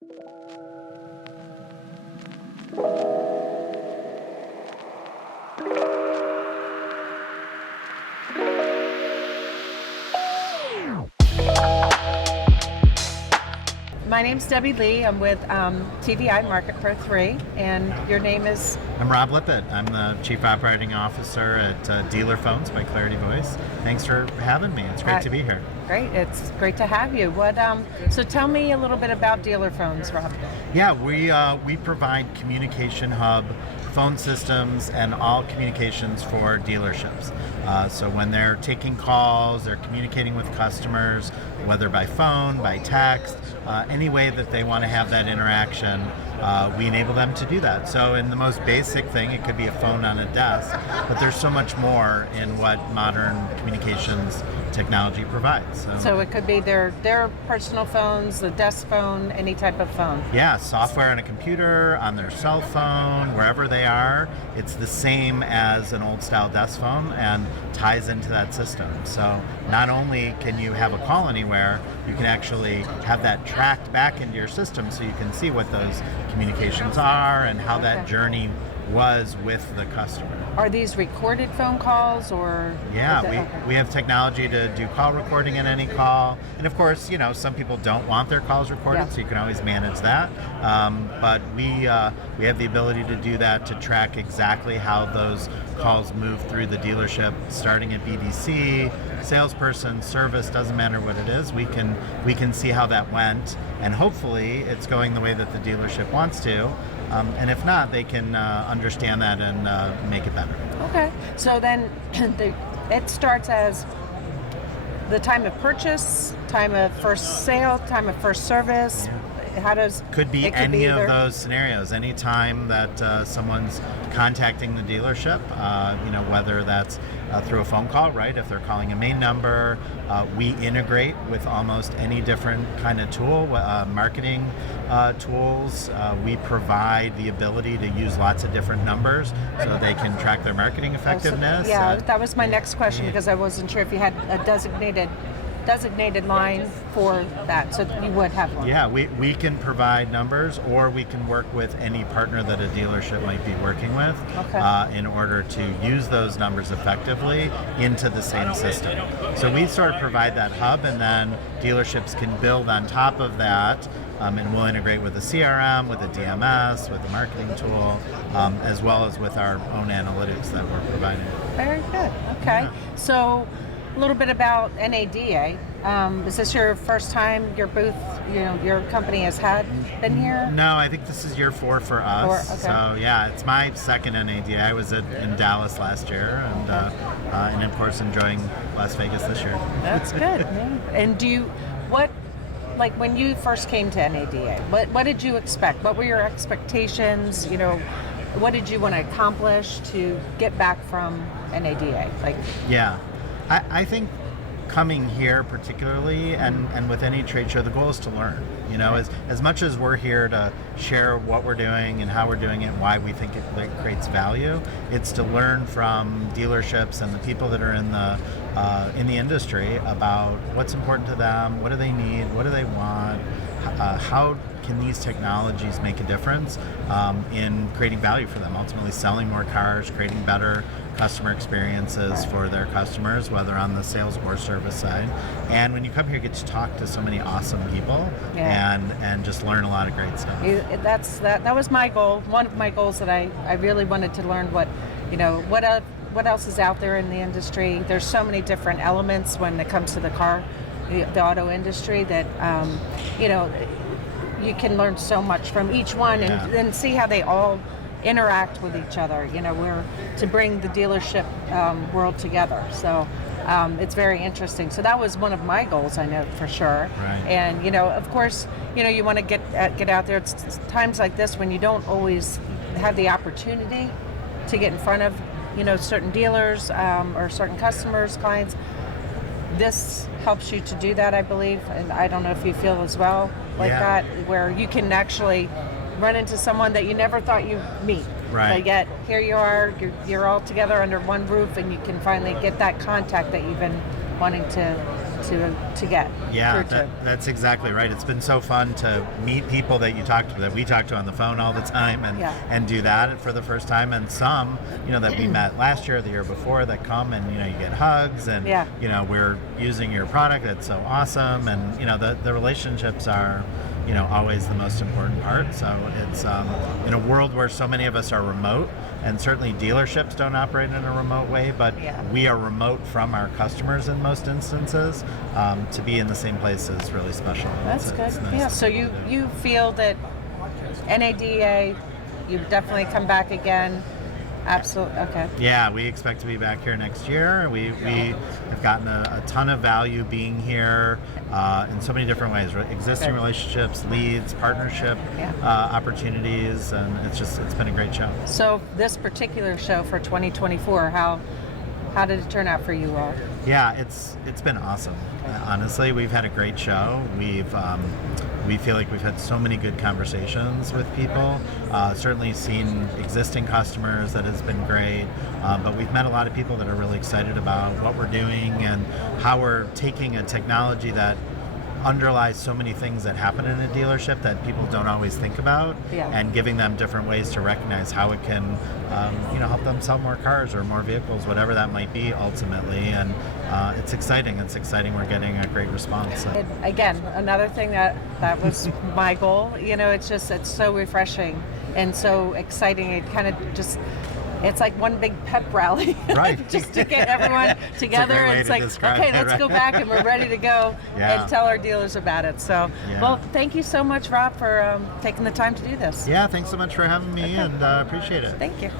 My name's Debbie Leigh. I'm with TVI MarketPro3, and your name is? I'm Robb Lippitt. I'm the Chief Operating Officer at Dealer Phones by Clarity Voice. Thanks for having me. It's great to be here. Great. It's great to have you. So tell me a little bit about Dealer Phones, Robb. Yeah, we provide communication hub phone systems and all communications for dealerships. So when they're taking calls, they're communicating with customers, whether by phone, by text, any way that they want to have that interaction, we enable them to do that. So in the most basic thing, it could be a phone on a desk, but there's so much more in what modern communications technology provides. So it could be their personal phones, the desk phone, any type of phone. Yeah, software on a computer, on their cell phone, wherever they are, it's the same as an old style desk phone and ties into that system. So not only can you have a call anywhere, you can actually have that tracked back into your system so you can see what those communications are and how that journey was with the customer. Are these recorded phone calls or? Yeah, we have technology to do call recording in any call. And of course, some people don't want their calls recorded, so you can always manage that. But we have the ability to do that, to track exactly how those calls move through the dealership, starting at BDC, salesperson, service, doesn't matter what it is. We can see how that went, and hopefully it's going the way that the dealership wants to. And if not, they can understand that and make it better. Okay. So then it starts as the time of purchase, time of first sale, time of first service. Yeah. Could be any either of those scenarios. Any time that someone's contacting the dealership, whether that's through a phone call, right? If they're calling a main number, we integrate with almost any different kind of tool, marketing tools. We provide the ability to use lots of different numbers so they can track their marketing effectiveness. That was my next question, because I wasn't sure if you had a designated line for that, so you would have one. Yeah, we can provide numbers, or we can work with any partner that a dealership might be working with in order to use those numbers effectively into the same system. So we sort of provide that hub, and then dealerships can build on top of that, and we'll integrate with a CRM, with a DMS, with a marketing tool, as well as with our own analytics that we're providing. Very good. Okay. Yeah. So a little bit about NADA. Is this your first time your booth, your company has been here? No, I think this is year 4 for us. Okay. So yeah, it's my second NADA. I was in Dallas last year, and of course enjoying Las Vegas this year. That's good. And when you first came to NADA, what did you expect? What were your expectations? What did you want to accomplish to get back from NADA? Yeah. I think coming here particularly, and with any trade show, the goal is to learn. As much as we're here to share what we're doing and how we're doing it and why we think it creates value, it's to learn from dealerships and the people that are in the industry about what's important to them, what do they need, what do they want, how can these technologies make a difference in creating value for them, ultimately selling more cars, creating better customer experiences for their customers, whether on the sales or service side. And when you come here, you get to talk to so many awesome people and just learn a lot of great stuff. That was my goal. One of my goals that I really wanted to learn what else is out there in the industry. There's so many different elements when it comes to the auto industry that you can learn so much from each one and see how they all interact with each other. We're to bring the dealership world together. So it's very interesting. So that was one of my goals, I know for sure. Right. And of course, you want to get out there. It's times like this when you don't always have the opportunity to get in front of certain dealers or certain customers, clients. This helps you to do that, I believe, and I don't know if you feel as well that, where you can actually run into someone that you never thought you'd meet. Right. But yet here you are, you're all together under one roof, and you can finally get that contact that you've been wanting to to get. Yeah, through to. that's exactly right. It's been so fun to meet people that we talk to on the phone all the time, and do that for the first time. And some, that we met last year, the year before, that come and you get hugs, and we're using your product. It's so awesome, and the relationships are always the most important part. So it's in a world where so many of us are remote, and certainly dealerships don't operate in a remote way, but we are remote from our customers in most instances. To be in the same place is really special. That's good. It's nice. Yeah, so you feel that NADA, you definitely come back again. Absolutely. Okay. Yeah, we expect to be back here next year. We have gotten a ton of value being here in so many different ways. Existing relationships, leads, partnership opportunities, and it's been a great show. So this particular show for 2024, how did it turn out for you all? Yeah, it's been awesome. Honestly, we've had a great show. We feel like we've had so many good conversations with people. Certainly seen existing customers, that has been great. But we've met a lot of people that are really excited about what we're doing and how we're taking a technology that underlies so many things that happen in a dealership that people don't always think about, and giving them different ways to recognize how it can help them sell more cars or more vehicles, whatever that might be ultimately. And it's exciting. We're getting a great response. Again, another thing that was my goal. It's so refreshing and so exciting. It kind of it's like one big pep rally, right? Just to get everyone together. It's like, okay, let's go back, and we're ready to go and tell our dealers about it. So, well, thank you so much, Rob, for taking the time to do this. Yeah, thanks so much for having me, and appreciate it. Thank you.